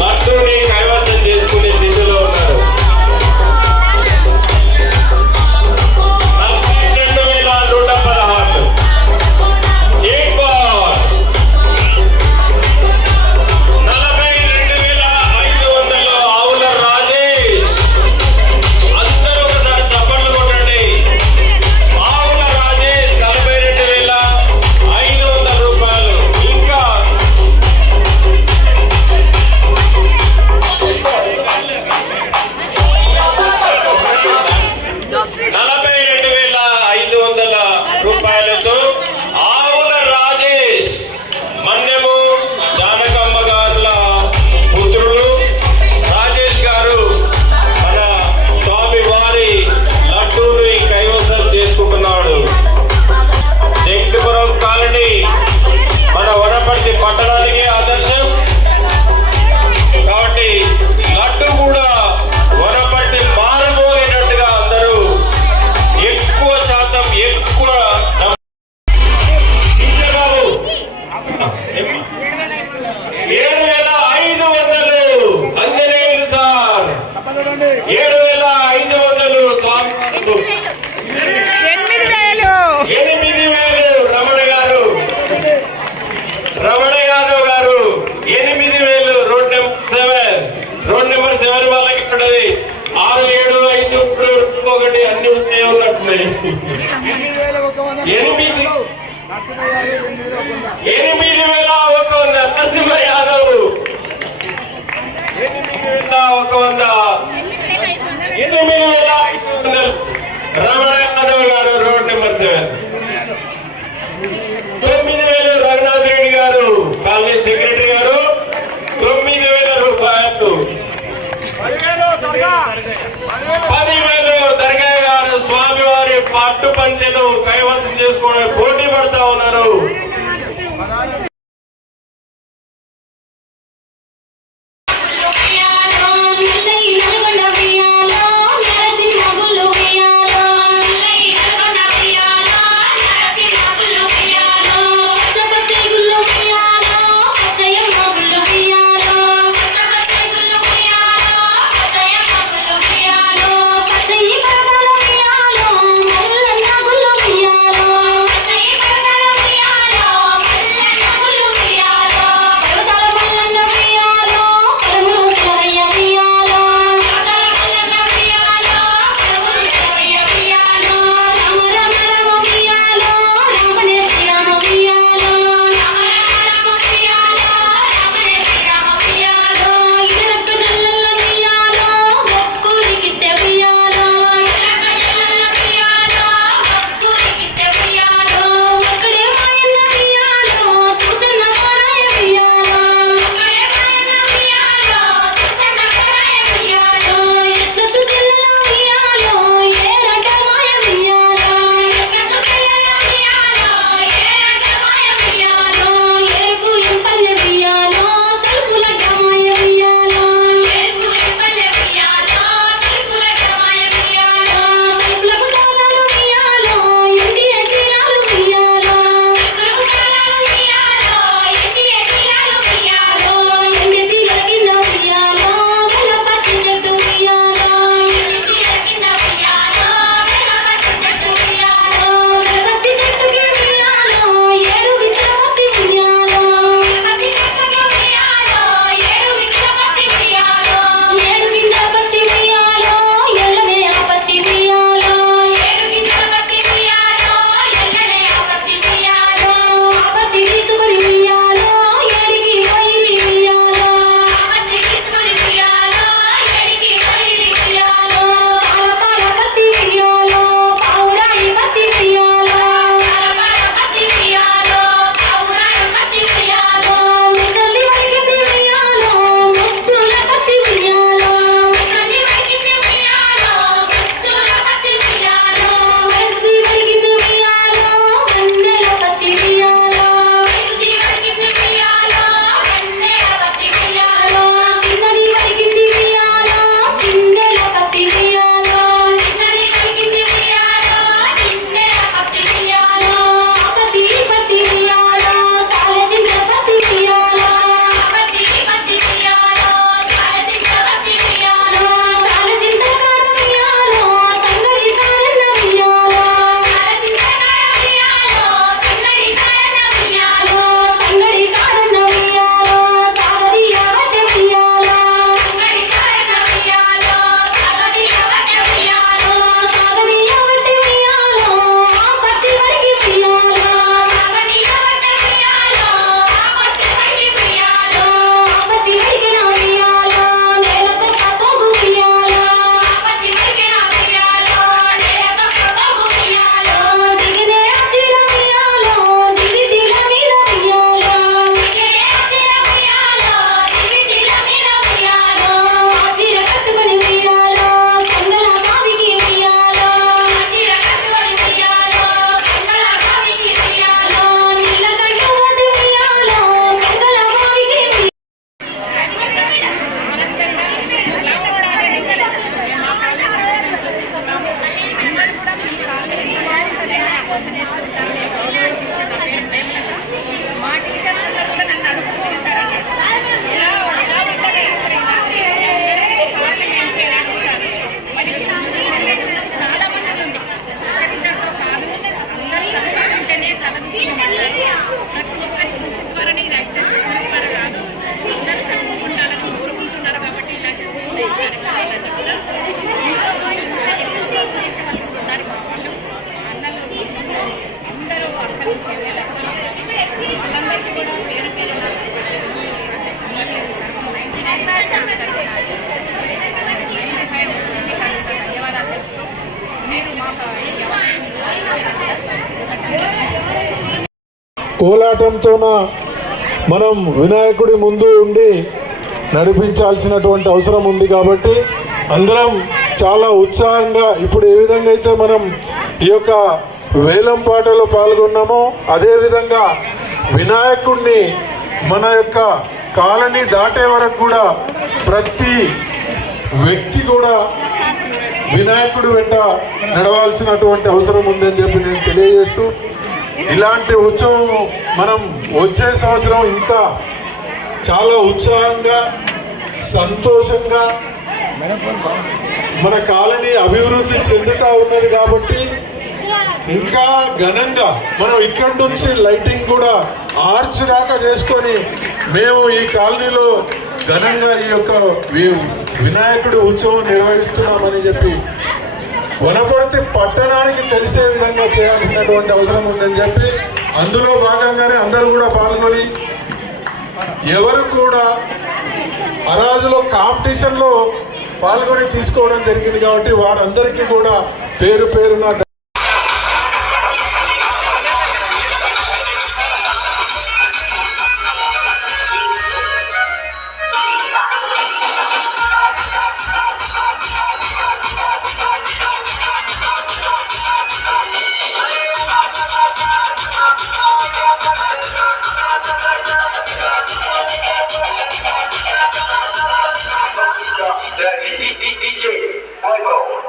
లడ్డూని కైవసం చేసుకునే దిశలో ఉన్నారు. 42,116 42,500 ఆవుల రాజేష్. అందరూ ఒకసారి చప్పట్లు కొట్టండి. ఆవుల రాజేష్ 42,500 రూపాయలు. ఇంకా 42,500 రూపాయలతో ఆవుల రాజేష్ మన్నెము జానకమ్మ గారుల పుత్రులు రాజేష్ గారు మన స్వామి వారి లడ్డూని కైవసం చేసుకుంటున్నాడు. జంగిపురం కాలనీ మన వనపర్తి పట్టణానికి ఆదర్శం కాబట్టి లడ్డు కూడా వనపర్తి మారుమోగినట్టుగా అందరూ ఎక్కువ శాతం ఎక్కువ 7,500 అంజనేయులు సార్ 7,500 స్వామి 8,000 రమణ యాదవ్ గారు 8,000 రోడ్ నెంబర్ 7 వాళ్ళకి ఉంటది. 6, 7, 5 1 అన్ని ఉంటాయి ఉన్నట్టున్నాయి. 8,100 నరసింహ యాదవ్ 8,100 8,500 రమణ యాదవ్ గారు రోడ్ నెంబర్ 7. 9,000 రఘునాథ్ రెడ్డి గారు కాలనీ సెక్రటరీ గారు 9,000 రూపాయలు. 10,000 దర్గా గారు స్వామివారి పట్టు పంచెను కైవసం చేసుకోవడం పోటీ పడతా ఉన్నారు. ధన్యవాదాలు తెలుపుతూ మీరు మా కోలాటంతోన మనం వినాయకుడి ముందు ఉండి నడిపించాల్సినటువంటి అవసరం ఉంది కాబట్టి అందరం చాలా ఉత్సాహంగా ఇప్పుడు ఏ విధంగా అయితే మనం ఈ యొక్క వేలం పాటలో పాల్గొన్నామో అదేవిధంగా వినాయకుడిని మన యొక్క కాలనీ దాటే వరకు కూడా ప్రతి వ్యక్తి కూడా వినాయకుడు వెంట నడవాల్సినటువంటి అవసరం ఉందని చెప్పి నేను తెలియజేస్తూ ఇలాంటి ఉత్సవం మనం వచ్చే సంవత్సరం ఇంకా చాలా ఉత్సాహంగా సంతోషంగా మన కాలనీ అభివృద్ధి చెందుతూ ఉన్నది కాబట్టి ఇంకా ఘనంగా మనం ఇక్కడి నుంచి లైటింగ్ కూడా ఆర్చ్ దాకా చేసుకొని మేము ఈ కాలనీలో ఘనంగా ఈ యొక్క వినాయకుడి ఉత్సవం నిర్వహిస్తున్నామని చెప్పి వనపర్తి పట్టణానికి తెలిసే విధంగా చేయాల్సినటువంటి అవసరం ఉందని చెప్పి అందులో భాగంగానే అందరూ కూడా పాల్గొని ఎవరు కూడా అరాజులో కాంపిటీషన్లో పాల్గొని తీసుకోవడం జరిగింది కాబట్టి వారందరికీ కూడా పేరు పేరున DJ Boybo